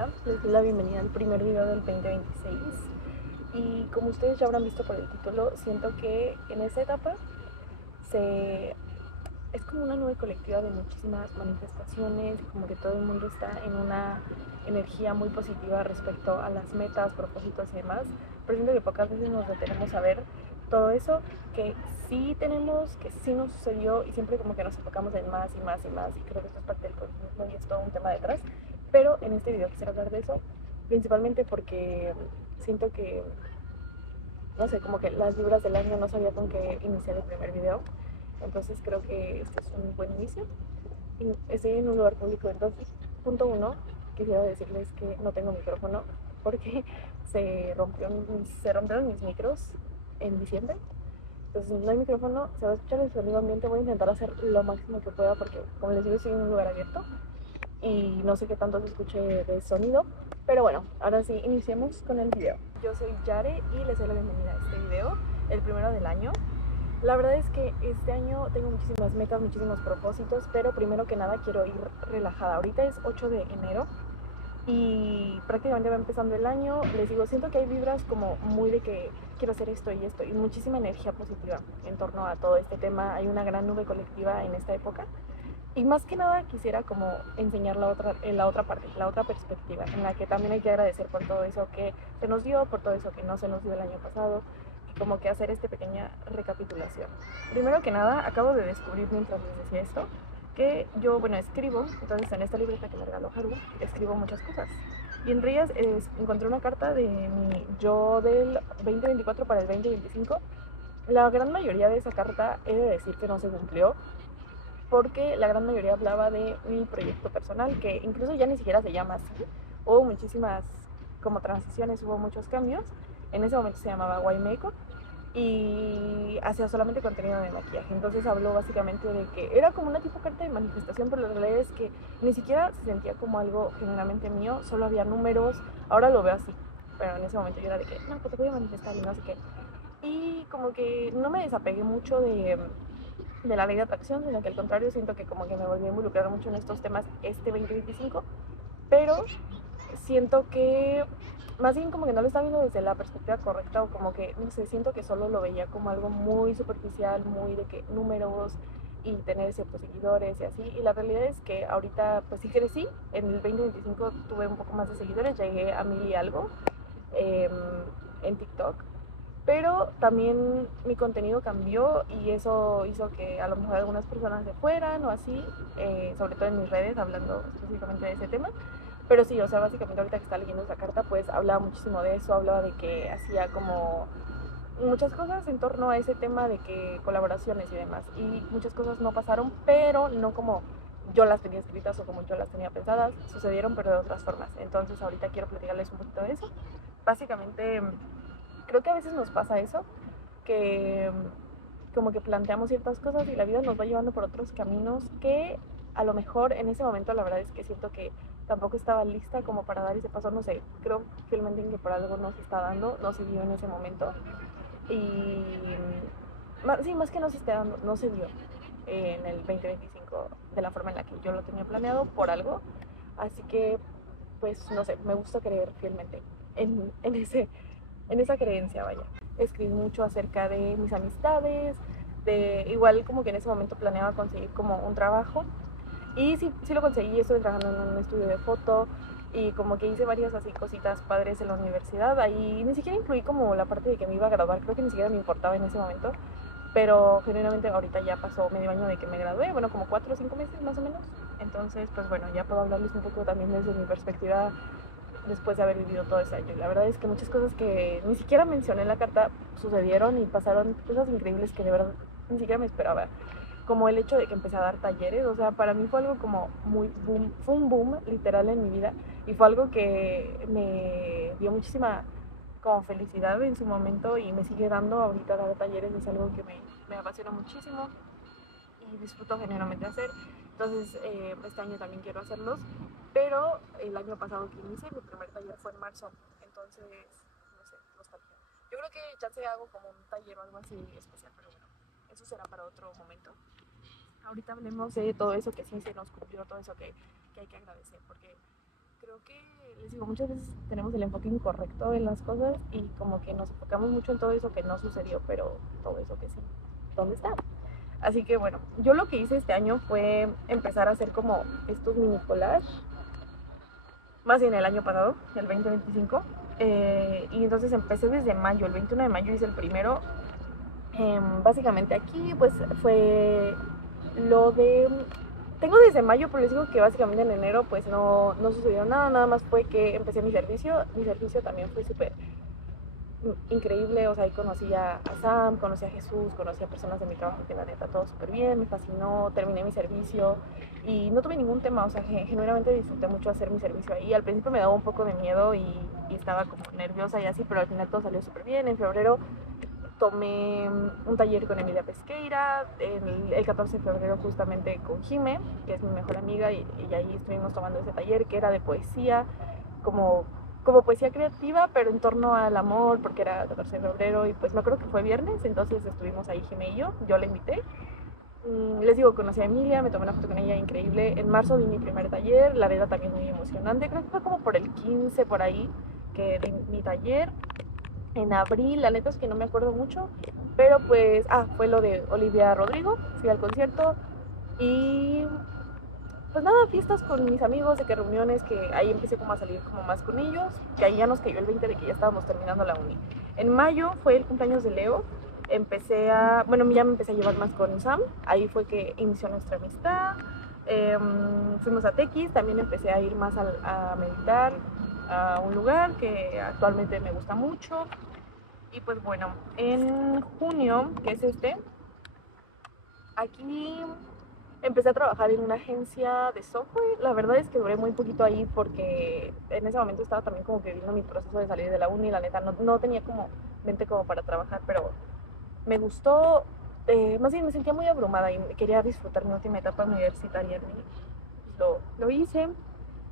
Hola, les doy la bienvenida al primer video del 2026 y como ustedes ya habrán visto por el título, siento que en esta etapa es como una nube colectiva de muchísimas manifestaciones, como que todo el mundo está en una energía muy positiva respecto a las metas, propósitos y demás, pero siento que pocas veces nos detenemos a ver todo eso que sí tenemos, que sí nos sucedió y siempre como que nos enfocamos en más y más y más y creo que esto es parte del consumismo y es todo un tema detrás, pero en este video quisiera hablar de eso, principalmente porque siento que, no sé, como que las vibras del año no sabía con qué iniciar el primer video, entonces creo que este es un buen inicio. Y estoy en un lugar público, entonces, punto uno, quisiera decirles que no tengo micrófono porque se rompieron mis micros en diciembre. Entonces no hay micrófono, se va a escuchar el sonido ambiente, voy a intentar hacer lo máximo que pueda porque, como les digo, estoy en un lugar abierto y no sé qué tanto se escuche de sonido. Pero bueno, ahora sí, iniciemos con el video. Yo soy Yare y les doy la bienvenida a este video, el primero del año. La verdad es que este año tengo muchísimas metas, muchísimos propósitos, pero primero que nada quiero ir relajada. Ahorita es 8 de enero y prácticamente va empezando el año. Les digo, siento que hay vibras como muy de que quiero hacer esto y muchísima energía positiva en torno a todo este tema. Hay una gran nube colectiva en esta época. Y más que nada quisiera como enseñar la otra parte, la otra perspectiva, en la que también hay que agradecer por todo eso que se nos dio, por todo eso que no se nos dio el año pasado, y como que hacer esta pequeña recapitulación. Primero que nada, acabo de descubrir mientras les decía esto, que yo, bueno, escribo, entonces en esta libreta que me regaló Haru, escribo muchas cosas. Y entre ellas encontré una carta de mi yo del 2024 para el 2025. La gran mayoría de esa carta he de decir que no se cumplió, porque la gran mayoría hablaba de mi proyecto personal, que incluso ya ni siquiera se llama así. Hubo muchísimas como transiciones, hubo muchos cambios. En ese momento se llamaba Y Makeup y hacía solamente contenido de maquillaje. Entonces habló básicamente de que era como una tipo carta de manifestación, pero la realidad es que ni siquiera se sentía como algo genuinamente mío, solo había números. Ahora lo veo así, pero en ese momento yo era de que, no, pues te voy a manifestar y no sé qué. Y como que no me desapegué mucho de la ley de atracción, sino que al contrario siento que como que me volví a involucrar mucho en estos temas este 2025, pero siento que más bien como que no lo estaba viendo desde la perspectiva correcta o como que, no sé, siento que solo lo veía como algo muy superficial, muy de que números y tener ciertos seguidores y así, y la realidad es que ahorita pues sí crecí, en el 2025 tuve un poco más de seguidores, llegué a 1000 y algo eh, en TikTok, pero también mi contenido cambió y eso hizo que a lo mejor algunas personas se fueran o así, sobre todo en mis redes, hablando específicamente de ese tema. Pero sí, o sea, básicamente ahorita que estaba leyendo esa carta, pues hablaba muchísimo de eso, hablaba de que hacía como muchas cosas en torno a ese tema de que colaboraciones y demás. Y muchas cosas no pasaron, pero no como yo las tenía escritas o como yo las tenía pensadas, sucedieron, pero de otras formas. Entonces ahorita quiero platicarles un poquito de eso. Básicamente creo que a veces nos pasa eso, que como que planteamos ciertas cosas y la vida nos va llevando por otros caminos que a lo mejor en ese momento la verdad es que siento que tampoco estaba lista como para dar ese paso, no sé, creo fielmente en que por algo no se está dando, no se dio en ese momento y sí, más que no se esté dando, no se dio en el 2025 de la forma en la que yo lo tenía planeado por algo, así que pues no sé, me gusta creer fielmente en esa creencia, vaya. Escribí mucho acerca de mis amistades, de igual como que en ese momento planeaba conseguir como un trabajo y sí, sí lo conseguí, estuve trabajando en un estudio de foto y como que hice varias así cositas padres en la universidad, ahí ni siquiera incluí como la parte de que me iba a graduar, creo que ni siquiera me importaba en ese momento, pero genuinamente ahorita ya pasó medio año de que me gradué, bueno, como 4 o 5 meses más o menos, entonces pues bueno, ya puedo hablarles un poco también desde mi perspectiva después de haber vivido todo ese año. La verdad es que muchas cosas que ni siquiera mencioné en la carta sucedieron y pasaron cosas increíbles que de verdad ni siquiera me esperaba. Como el hecho de que empecé a dar talleres, o sea, para mí fue algo como muy boom, fue un boom literal en mi vida y fue algo que me dio muchísima como felicidad en su momento y me sigue dando ahorita dar talleres, es algo que me apasiona muchísimo y disfruto genuinamente hacer. Entonces, este año también quiero hacerlos. Pero el año pasado que inicié, mi primer taller fue en marzo. Entonces, no sé, nostalgia. Yo creo que ya se hago como un taller o algo así especial, pero bueno, eso será para otro momento. Ahorita hablemos de todo eso que sí se nos cumplió, todo eso que hay que agradecer, porque creo que, les digo, muchas veces tenemos el enfoque incorrecto en las cosas y como que nos enfocamos mucho en todo eso que no sucedió, pero todo eso que sí, ¿dónde está? Así que bueno, yo lo que hice este año fue empezar a hacer como estos mini collage, más bien el año pasado, el 2025, y entonces empecé desde mayo, el 21 de mayo hice el primero. Básicamente aquí pues fue lo de... Tengo desde mayo, pero les digo que básicamente en enero pues no sucedió nada, nada más fue que empecé mi servicio también fue súper increíble, o sea, ahí conocí a Sam, conocí a Jesús, conocí a personas de mi trabajo que la neta todo súper bien, me fascinó, terminé mi servicio y no tuve ningún tema, o sea, genuinamente disfruté mucho hacer mi servicio ahí. Al principio me daba un poco de miedo y estaba como nerviosa y así, pero al final todo salió súper bien. En febrero tomé un taller con Emilia Pesqueira, el 14 de febrero justamente con Jime, que es mi mejor amiga, y ahí estuvimos tomando ese taller que era de poesía, como, como poesía creativa, pero en torno al amor, porque era 14 de febrero y pues me acuerdo que fue viernes, entonces estuvimos ahí Jime y yo la invité. Les digo, conocí a Emilia, me tomé una foto con ella increíble. En marzo di mi primer taller, la verdad también muy emocionante, creo que fue como por el 15 por ahí que di mi taller. En abril, la neta es que no me acuerdo mucho, pero pues, fue lo de Olivia Rodrigo, fui al concierto y pues nada, fiestas con mis amigos, de que reuniones, que ahí empecé como a salir como más con ellos, que ahí ya nos cayó el 20 de que ya estábamos terminando la uni. En mayo fue el cumpleaños de Leo, ya me empecé a llevar más con Sam, ahí fue que inició nuestra amistad. Fuimos a Tequis, también empecé a ir más a meditar a un lugar que actualmente me gusta mucho. Y pues bueno, en junio, que es aquí empecé a trabajar en una agencia de software. La verdad es que duré muy poquito ahí porque en ese momento estaba también como que viviendo mi proceso de salir de la uni. La neta, no tenía como mente como para trabajar, pero me gustó. Más bien me sentía muy abrumada y quería disfrutar mi última etapa universitaria. Y lo hice.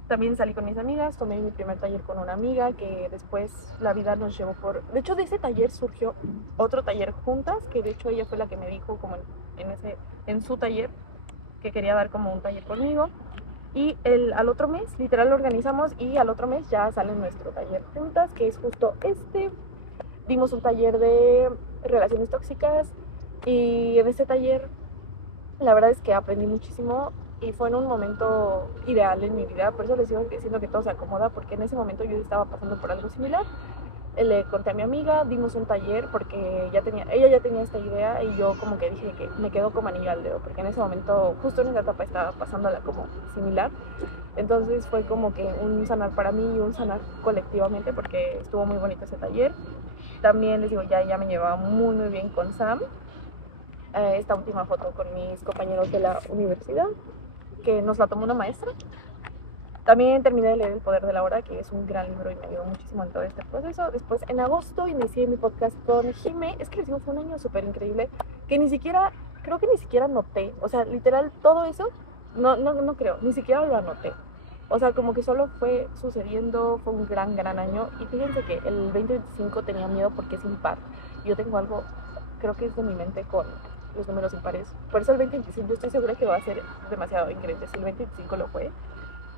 También salí con mis amigas, tomé mi primer taller con una amiga que después la vida nos llevó por... De hecho, de ese taller surgió otro taller juntas, que de hecho ella fue la que me dijo como en su taller que quería dar como un taller conmigo. Y al otro mes, literal, lo organizamos y al otro mes ya sale nuestro taller juntas, que es justo este. Dimos un taller de relaciones tóxicas y en este taller la verdad es que aprendí muchísimo y fue en un momento ideal en mi vida. Por eso les digo que siento que todo se acomoda, porque en ese momento yo estaba pasando por algo similar. Le conté a mi amiga, dimos un taller porque ella ya tenía esta idea y yo como que dije que me quedó como anillo al dedo, porque en ese momento, justo en esa etapa, estaba pasándola como similar. Entonces fue como que un sanar para mí y un sanar colectivamente, porque estuvo muy bonito ese taller. También les digo, ya me llevaba muy muy bien con Sam. Esta última foto con mis compañeros de la universidad, que nos la tomó una maestra. También terminé de leer El Poder de la Hora, que es un gran libro y me ayudó muchísimo en todo este proceso. Después, en agosto, inicié mi podcast con Jime. Es que les digo, fue un año súper increíble, que creo que ni siquiera noté. O sea, literal, todo eso, no creo, ni siquiera lo anoté. O sea, como que solo fue sucediendo, fue un gran año. Y fíjense que el 2025 tenía miedo porque es impar. Yo tengo algo, creo que es de mi mente con los números impares. Por eso el 2025 yo estoy segura que va a ser demasiado increíble. Si el 2025 lo fue,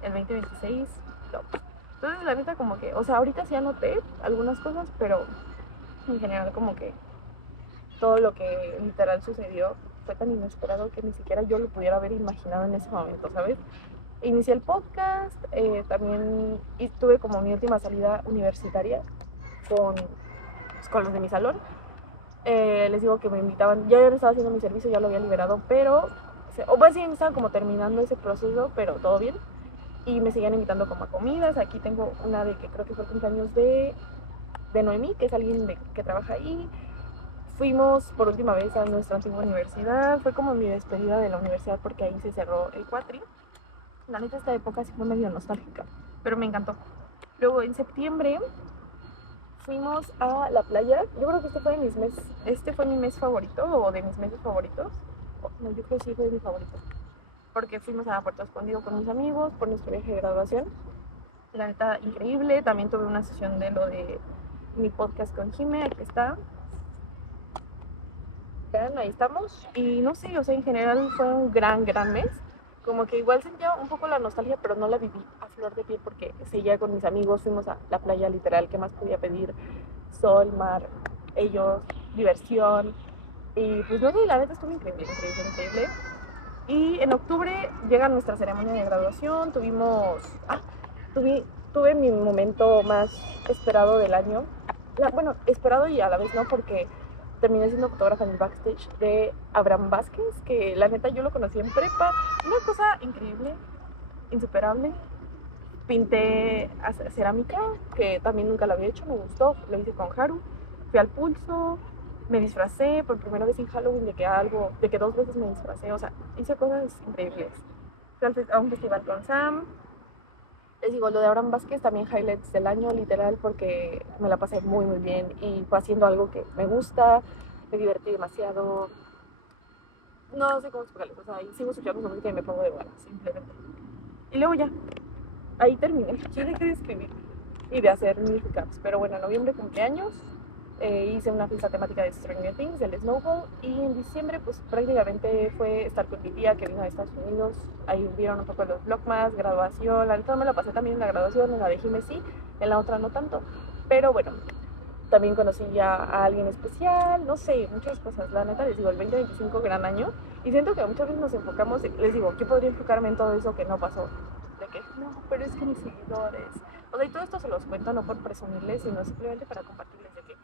el 2026 no. Entonces la neta como que, o sea, ahorita sí anoté algunas cosas, pero en general como que todo lo que literal sucedió fue tan inesperado que ni siquiera yo lo pudiera haber imaginado en ese momento, ¿sabes? Inicié el podcast, también tuve como mi última salida universitaria con los de mi salón. Les digo que me invitaban, ya no estaba haciendo mi servicio, ya lo había liberado, pero, o más bien estaban como terminando ese proceso, pero todo bien. Y me seguían invitando como a comidas. Aquí tengo una de que creo que fue el cumpleaños de Noemí, que es alguien que trabaja ahí. Fuimos por última vez a nuestra antigua universidad. Fue como mi despedida de la universidad porque ahí se cerró el cuatri. La neta, esta época sí fue medio nostálgica, pero me encantó. Luego en septiembre fuimos a la playa. Yo creo que este fue mi mes favorito o de mis meses favoritos. No, yo creo que sí fue mi favorito, porque fuimos a Puerto Escondido con mis amigos por nuestro viaje de graduación. La neta, increíble. También tuve una sesión de lo de mi podcast con Jime, aquí está. Vean, ahí estamos. Y no sé, o sea, en general fue un gran mes. Como que igual sentía un poco la nostalgia, pero no la viví a flor de piel porque seguía con mis amigos, fuimos a la playa literal, ¿qué más podía pedir? Sol, mar, ellos, diversión. Y pues no sé, la neta estuvo increíble, increíble, increíble. Y en octubre llega nuestra ceremonia de graduación, tuve mi momento más esperado del año. Bueno, esperado y a la vez no, porque terminé siendo fotógrafa en el backstage de Abraham Vázquez, que la neta yo lo conocí en prepa. Una cosa increíble, insuperable. Pinté cerámica, que también nunca lo había hecho, me gustó, lo hice con Haru. Fui al Pulso, me disfracé por primera vez en Halloween, de que 2 veces me disfracé, o sea, hice cosas increíbles. Fui a un festival con Sam. Les digo, lo de Abraham Vázquez también highlights del año, literal, porque me la pasé muy, muy bien y fue haciendo algo que me gusta, me divertí demasiado. No sé cómo explicarles, o sea, y sigo escuchando su música y me pongo de buenas, simplemente. Y luego ya, ahí terminé, ya dejé de escribir y de hacer mis recaps. Pero bueno, en noviembre cumpleaños, hice una fiesta temática de Stranger Things, del Snowball, y en diciembre pues prácticamente fue estar con mi tía que vino de Estados Unidos. Ahí vieron un poco los vlogmas, graduación, la neta me la pasé también en la graduación, en la de Jime sí, en la otra no tanto, pero bueno, también conocí ya a alguien especial, no sé, muchas cosas. La neta les digo, el 2025 gran año, y siento que muchas veces nos enfocamos, les digo, yo podría enfocarme en todo eso que no pasó, de que no, pero es que mis seguidores, o sea, y todo esto se los cuento no por presumirles, sino simplemente para compartirles de que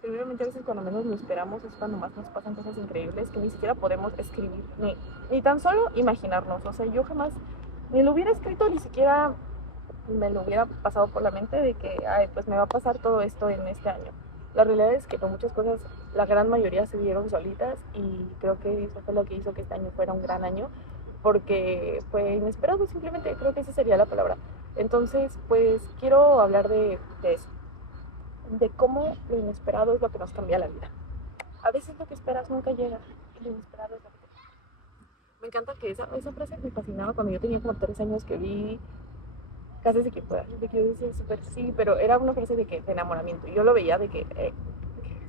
primeramente a veces cuando menos lo esperamos es cuando más nos pasan cosas increíbles que ni siquiera podemos escribir, ni tan solo imaginarnos. O sea, yo jamás ni lo hubiera escrito, ni siquiera me lo hubiera pasado por la mente de que, ay, pues me va a pasar todo esto en este año. La realidad es que por muchas cosas, la gran mayoría se dieron solitas, y creo que eso fue lo que hizo que este año fuera un gran año, porque fue inesperado, simplemente creo que esa sería la palabra. Entonces, pues quiero hablar de eso, de cómo lo inesperado es lo que nos cambia la vida. A veces lo que esperas nunca llega, y lo inesperado es lo que te... Me encanta que esa frase me fascinaba cuando yo tenía como 3 años, que vi Cases de quien pueda, de que yo decía súper sí, pero era una frase de que de enamoramiento, y yo lo veía de que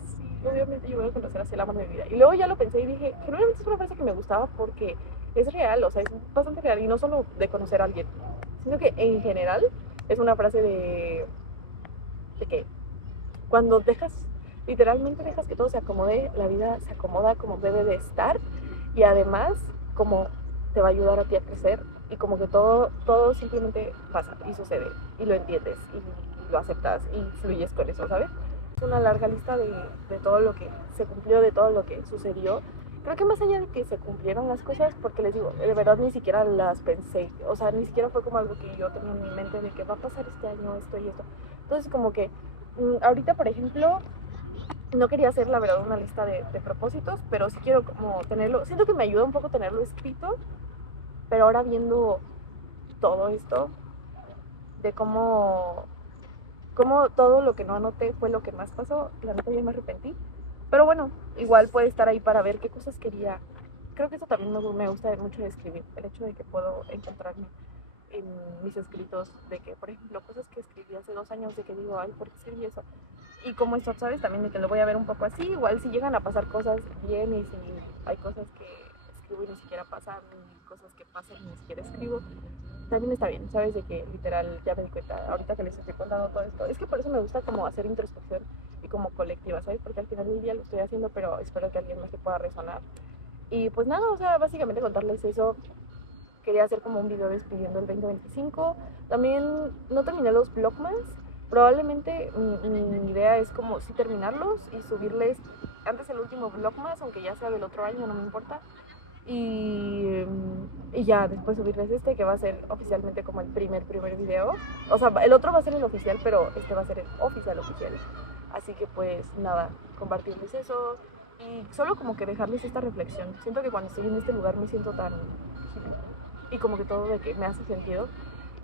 sí, obviamente yo voy a conocer así el amor de mi vida. Y luego ya lo pensé y dije, generalmente es una frase que me gustaba porque es real, o sea, es bastante real, y no solo de conocer a alguien, sino que en general es una frase de que cuando literalmente dejas que todo se acomode, la vida se acomoda como debe de estar, y además como te va a ayudar a ti a crecer, y como que todo simplemente pasa y sucede y lo entiendes y lo aceptas y fluyes con eso, ¿sabes? Es una larga lista de todo lo que se cumplió, de todo lo que sucedió. Creo que más allá de que se cumplieron las cosas, porque les digo, de verdad ni siquiera las pensé, o sea, ni siquiera fue como algo que yo tenía en mi mente de que va a pasar este año esto y esto. Entonces como que ahorita, por ejemplo, no quería hacer la verdad una lista de propósitos, pero sí quiero como tenerlo, siento que me ayuda un poco tenerlo escrito, pero ahora viendo todo esto, de cómo todo lo que no anoté fue lo que más pasó, la neta ya me arrepentí. Pero bueno, igual puede estar ahí para ver qué cosas quería. Creo que eso también me gusta mucho de escribir, el hecho de que puedo encontrarme en mis escritos, de que, por ejemplo, cosas que escribí hace 2 años, de que digo, ay, ¿por qué escribí eso? Y como esto, ¿sabes? También de que lo voy a ver un poco así, igual si llegan a pasar cosas bien, y si hay cosas que escribo y ni siquiera pasan, y cosas que pasan y ni siquiera escribo, también está bien, ¿sabes? De que literal ya me di cuenta, ahorita que les estoy contando todo esto, es que por eso me gusta como hacer introspección y como colectiva, ¿sabes? Porque al final del día lo estoy haciendo, pero espero que a alguien más le pueda resonar. Y pues nada, o sea, básicamente contarles eso. Quería hacer como un video despidiendo el 2025. También no terminé los vlogmas. Probablemente mi idea es como sí terminarlos y subirles antes el último vlogmas, aunque ya sea del otro año, no me importa. Y ya después subirles este, que va a ser oficialmente como el primer video. O sea, el otro va a ser el oficial, pero este va a ser el oficial oficial. Así que pues nada, compartirles eso y solo como que dejarles esta reflexión. Siento que cuando estoy en este lugar me siento tan hippie, y como que todo de que me hace sentido.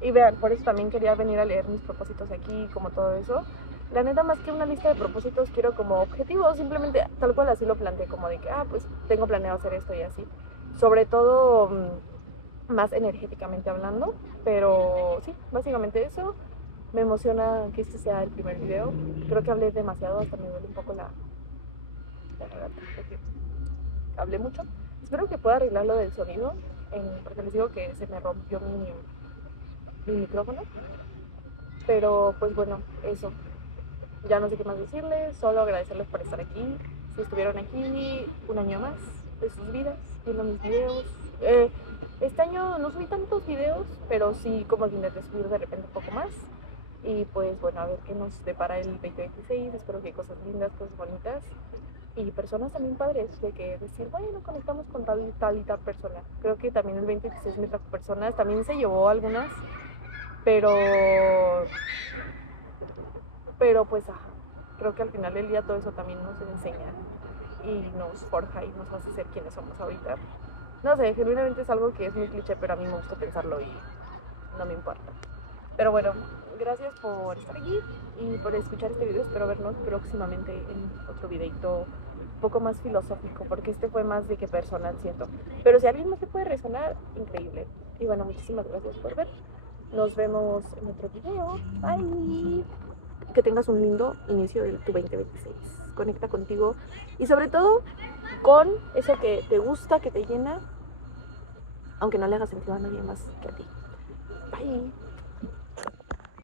Y vean, por eso también quería venir a leer mis propósitos aquí, como todo eso. La neta, más que una lista de propósitos, quiero como objetivos, simplemente tal cual así lo planteé, como de que, pues tengo planeado hacer esto y así. Sobre todo más energéticamente hablando, pero sí, básicamente eso. Me emociona que este sea el primer video. Creo que hablé demasiado, hasta me duele un poco la garganta, porque hablé mucho. Espero que pueda arreglar lo del sonido, porque les digo que se me rompió mi mi micrófono. Pero pues bueno, eso. Ya no sé qué más decirles, solo agradecerles por estar aquí. Si estuvieron aquí un año más de sus vidas, viendo mis videos. Este año no subí tantos videos, pero sí como que intenté subir de repente un poco más. Y pues bueno, a ver qué nos depara el 2026. Espero que cosas lindas, cosas bonitas. Y personas también padres, de que decir, bueno, conectamos con tal y tal y tal persona. Creo que también el 2026 me trajo personas, también se llevó algunas, pero pues creo que al final del día todo eso también nos enseña y nos forja y nos hace ser quienes somos ahorita. No sé, genuinamente es algo que es muy cliché, pero a mí me gusta pensarlo y no me importa. Pero bueno, gracias por estar aquí y por escuchar este video. Espero vernos próximamente en otro videito un poco más filosófico, porque este fue más de que personal, siento. Pero si a alguien más te puede resonar, increíble. Y bueno, muchísimas gracias por ver. Nos vemos en otro video. Bye. Que tengas un lindo inicio de tu 2026. Conecta contigo y sobre todo con eso que te gusta, que te llena, aunque no le haga sentido a nadie más que a ti. Bye.